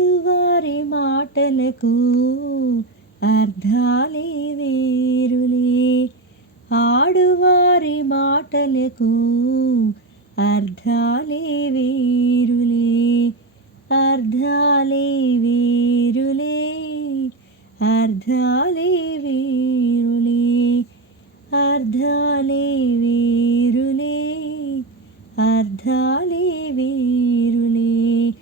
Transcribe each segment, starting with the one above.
ఆడువారి మాటలకు అర్థాలే వేరులే. ఆడువారి మాటలకు అర్థాలే వేరులే. అర్థాలే వేరులే. అర్థాలే వేరులే. అర్థాలే వేరులే. అర్థాలే వేరులే.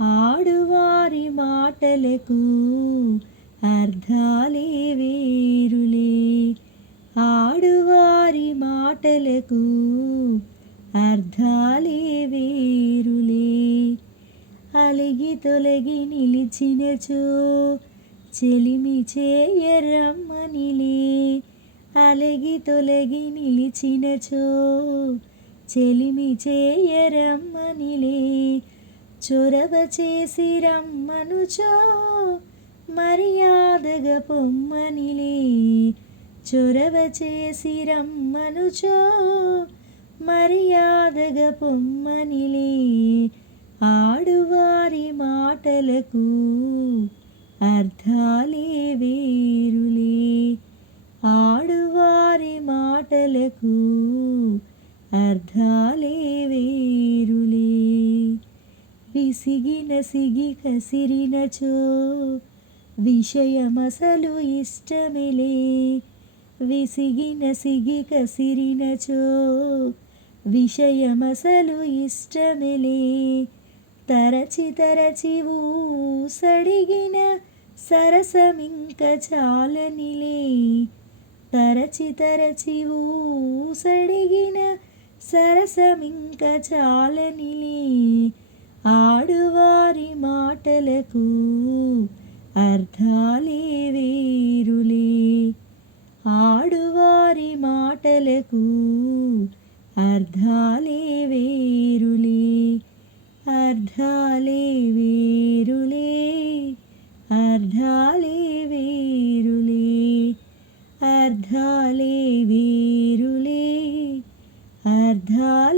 ఆడువారి మాటలకు అర్థాలే వేరులే. ఆడువారి మాటలకు అర్థాలే వేరులే. అలిగి తొలగి నిలిచినచో చెలిమి చేయరమ్మనిలే. అలిగి తొలగి నిలిచినచో చెలిమి చేయరమ్మనిలే. చొరవ చేసి రమ్మనుచో మర్యాదగా పొమ్మనిలే. చొరవ చేసి రమ్మనుచో మర్యాదగా పొమ్మనిలే. ఆడువారి మాటలకు అర్థాలే వేరులే. ఆడువారి మాటలకు అర్థాలే వేరులే. విసిగి నసిగి కసిరినచో విషయమసలు ఇష్టమిలే. విసిగి నసిగి కసిరినచో విషయమసలు ఇష్టమిలే. తరచి తరచి ఊసడిగిన సరసమింక చాలనిలే. తరచి తరచి ఊసడిగిన సరసమింక చాలనిలే. ఆడువారి మాటలకు అర్థాలే వేరులే. ఆడువారి మాటలకు అర్థాలే వేరులే. అర్థాలే వేరులే. అర్థాలే వేరులే. అర్థాలే వేరులే. అర్థాలే